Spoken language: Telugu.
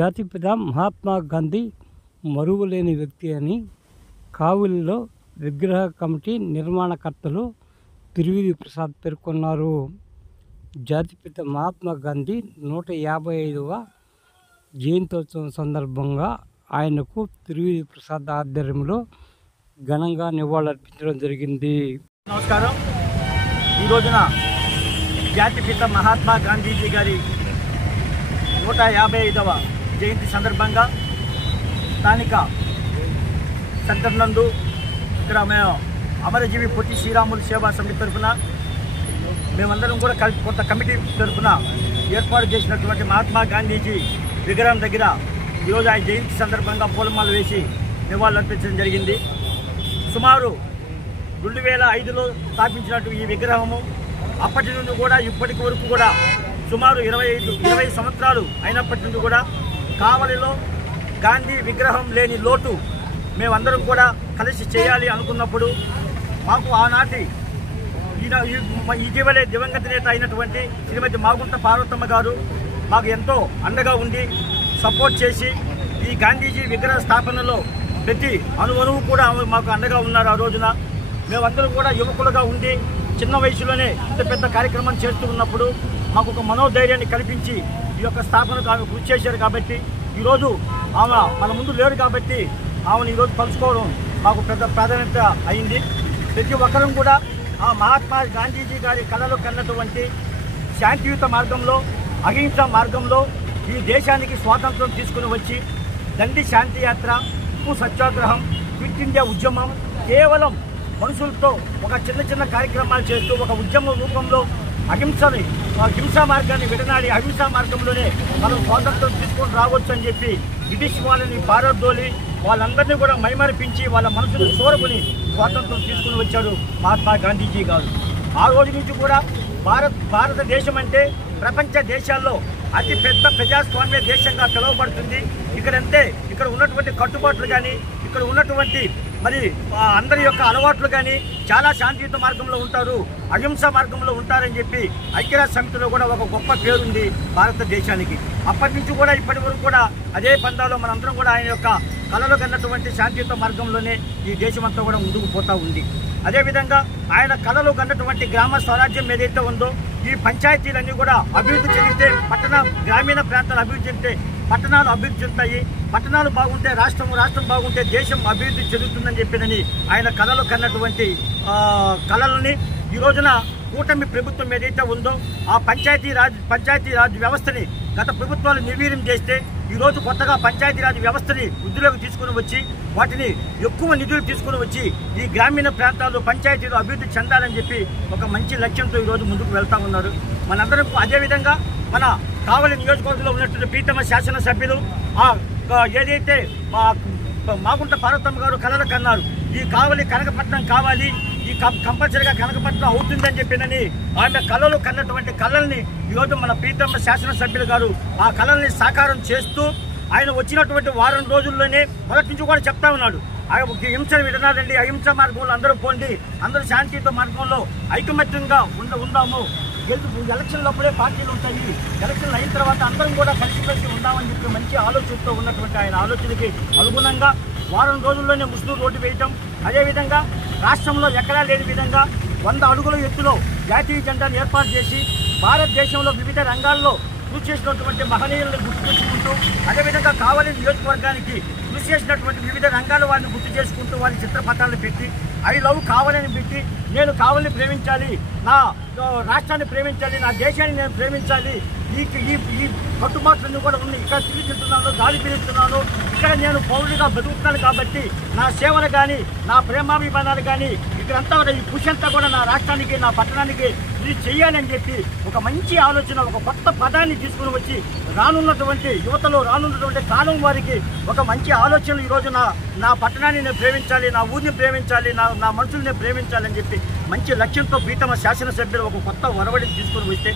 జాతిపిత మహాత్మా గాంధీ మరువలేని వ్యక్తి అని కావలిలో విగ్రహ కమిటీ నిర్మాణకర్తలు తిరువిధి ప్రసాద్ పేర్కొన్నారు. జాతిపిత మహాత్మా గాంధీ 155వ జయంత్యోత్సవం సందర్భంగా ఆయనకు తిరువిధి ప్రసాద్ ఆధ్వర్యంలో ఘనంగా నివాళులర్పించడం జరిగింది. నమస్కారం. ఈ రోజున జాతిపిత మహాత్మా గాంధీజీ గారి 155వ జయంతి సందర్భంగా స్థానిక సెంటర్ నందు ఇక్కడ మేము అమరజీవి పొట్టి శ్రీరాములు సేవా సమితి తరఫున మేమందరం కూడా కొంత కమిటీ తరఫున ఏర్పాటు చేసినటువంటి మహాత్మా గాంధీజీ విగ్రహం దగ్గర ఈరోజు ఆయన జయంతి సందర్భంగా పూలమాల వేసి నివాళులర్పించడం జరిగింది. సుమారు 2005లో స్థాపించినట్టు ఈ విగ్రహము అప్పటి నుండి కూడా ఇప్పటికి వరకు కూడా సుమారు 20 సంవత్సరాలు అయినప్పటి నుండి కూడా కావలిలో గాంధీ విగ్రహం లేని లోటు మేమందరం కూడా కలిసి చేయాలి అనుకున్నప్పుడు మాకు ఆనాటి ఇటీవలే దివంగత నేత అయినటువంటి శ్రీమతి మాగుంట పార్వతమ్మ గారు మాకు ఎంతో అండగా ఉండి సపోర్ట్ చేసి ఈ గాంధీజీ విగ్రహ స్థాపనలో ప్రతి అణువు కూడా మాకు అండగా ఉన్నారు. ఆ రోజున మేమందరం కూడా యువకులుగా ఉండి చిన్న వయసులోనే ఇంత పెద్ద కార్యక్రమం చేస్తూ ఉన్నప్పుడు మాకు ఒక మనోధైర్యాన్ని కల్పించి ఈ యొక్క స్థాపనకు ఆమె కృషి చేశారు. కాబట్టి ఈరోజు ఆమె మన ముందు లేరు కాబట్టి ఆమెను ఈరోజు కలుసుకోవడం మాకు పెద్ద ప్రాధాన్యత అయింది. ప్రతి ఒక్కరం కూడా ఆ మహాత్మా గాంధీజీ గారి కళలు కన్నటువంటి శాంతియుత మార్గంలో అహింస మార్గంలో ఈ దేశానికి స్వాతంత్రం తీసుకుని వచ్చి దండి శాంతి యాత్ర, ఉప్పు సత్యాగ్రహం, క్విట్ ఇండియా ఉద్యమం కేవలం మనుషులతో ఒక చిన్న కార్యక్రమాలు చేస్తూ ఒక ఉద్యమ రూపంలో హింసా మార్గాన్ని విడనాడి అహింసా మార్గంలోనే మనం స్వాతంత్రం తీసుకొని రావచ్చు అని చెప్పి బ్రిటిష్ వాళ్ళని పారదోలి వాళ్ళందరినీ కూడా మైమరిపించి వాళ్ళ మనసును చూరకుని స్వాతంత్రం తీసుకుని వచ్చాడు మహాత్మా గాంధీజీ గారు. ఆ రోజు నుంచి కూడా భారతదేశం అంటే ప్రపంచ దేశాల్లో అతి పెద్ద ప్రజాస్వామ్య దేశంగా పిలువబడుతుంది. ఇక్కడ ఉన్నటువంటి కట్టుబాట్లు కానీ ఇక్కడ ఉన్నటువంటి మరి అందరి యొక్క అలవాట్లు కానీ చాలా శాంతియుత మార్గంలో ఉంటారు, అహింసా మార్గంలో ఉంటారని చెప్పి ఐక్యరాజ్య సమితిలో కూడా ఒక గొప్ప పేరుంది భారతదేశానికి. అప్పటి నుంచి కూడా ఇప్పటి వరకు కూడా అదే పందాలో మనందరం కూడా ఆయన యొక్క కళలు కన్నటువంటి శాంతియుత మార్గంలోనే ఈ దేశమంతా కూడా ముందుకు పోతూ ఉంది. అదేవిధంగా ఆయన కళలు కన్నటువంటి గ్రామ స్వరాజ్యం ఏదైతే ఉందో ఈ పంచాయతీలన్నీ కూడా అభివృద్ధి చెందితే గ్రామీణ ప్రాంతాలు అభివృద్ధి చెందితే పట్టణాలు అభివృద్ధి చెందుతాయి, పట్టణాలు బాగుంటే రాష్ట్రం బాగుంటే దేశం అభివృద్ధి చెందుతుందని చెప్పినని ఆయన కళలు కన్నటువంటి కళలని ఈ రోజున కూటమి ప్రభుత్వం ఏదైతే ఉందో ఆ పంచాయతీరాజ్ వ్యవస్థని గత ప్రభుత్వాలు నిర్వీర్యం చేస్తే ఈరోజు కొత్తగా పంచాయతీరాజ్ వ్యవస్థని వృద్ధిలోకి తీసుకుని వచ్చి వాటిని ఎక్కువ నిధులు తీసుకుని వచ్చి ఈ గ్రామీణ ప్రాంతాల్లో పంచాయతీలు అభివృద్ధి చెందాలని చెప్పి ఒక మంచి లక్ష్యంతో ఈరోజు ముందుకు వెళ్తా ఉన్నారు. మనందరం అదేవిధంగా మన కావలి నియోజకవర్గంలో ఉన్నటువంటి ప్రీతమ శాసనసభ్యులు ఏదైతే మాగుంట పార్వతమ్మ గారు కలలు కన్నారు, ఈ కావలి కనకపట్నం కావాలి, ఈ కంపల్సరీగా కనకపట్నం అవుతుందని చెప్పినని ఆమె కళలు కన్నటువంటి కళల్ని ఈరోజు మన ప్రీతమ శాసనసభ్యులు గారు ఆ కళల్ని సాకారం చేస్తూ ఆయన వచ్చినటువంటి వారం రోజుల్లోనే మొదటి నుంచి కూడా చెప్తా ఉన్నాడు, హింసను విడనాడండి, అహింస మార్గంలో అందరూ పోండి, అందరూ శాంతియుత మార్గంలో ఐకమత్యంగా ఉందాము, ఎలక్షన్లప్పుడే పార్టీలు ఉంటాయి, ఎలక్షన్లు అయిన తర్వాత అందరం కూడా కలిసి ఉందామని చెప్పి మంచి ఆలోచనతో ఉన్నటువంటి ఆయన ఆలోచనకి అనుగుణంగా వారం రోజుల్లోనే ముస్లిం రోడ్డు వేయటం, అదేవిధంగా రాష్ట్రంలో ఎక్కడా లేని విధంగా 100 అడుగుల ఎత్తులో జాతీయ జెండాను ఏర్పాటు చేసి భారతదేశంలో వివిధ రంగాల్లో కృషి చేసినటువంటి మహనీయులను గుర్తు చేసుకుంటూ అదేవిధంగా కావలి నియోజకవర్గానికి కృషి చేసినటువంటి వివిధ రంగాల వారిని గుర్తు చేసుకుంటూ వారి చిత్రపటాలను పెట్టి ఐ లవ్ కావాలని పెట్టి నేను కావాలని ప్రేమించాలి, నా రాష్ట్రాన్ని ప్రేమించాలి, నా దేశాన్ని నేను ప్రేమించాలి, ఈ కట్టుబాట్లన్నీ కూడా ఉన్నాయి, ఇక్కడ తిరిగి తింటున్నాను, గాలి పీలుస్తున్నాను, ఇక్కడ నేను పౌరుడిగా బతుకుతున్నాను కాబట్టి నా సేవలు కానీ నా ప్రేమాభిమానాలు కానీ ఇక్కడంతా కూడా ఈ కృషి అంతా కూడా నా రాష్ట్రానికి నా పట్టణానికి ఇది చెయ్యాలని చెప్పి ఒక మంచి ఆలోచన ఒక కొత్త పదాన్ని తీసుకుని వచ్చి రానున్నటువంటి యువతలో రానున్నటువంటి కాలం వారికి ఒక మంచి ఆలోచనలు ఈరోజు నా పట్టణాన్ని నేను ప్రేమించాలి, నా ఊరిని ప్రేమించాలి, నా మనుషుల్ని ప్రేమించాలని చెప్పి మంచి లక్ష్యంతో ప్రీతమ శాసనసభ్యులు ఒక కొత్త ఒరవడిని తీసుకుని వస్తే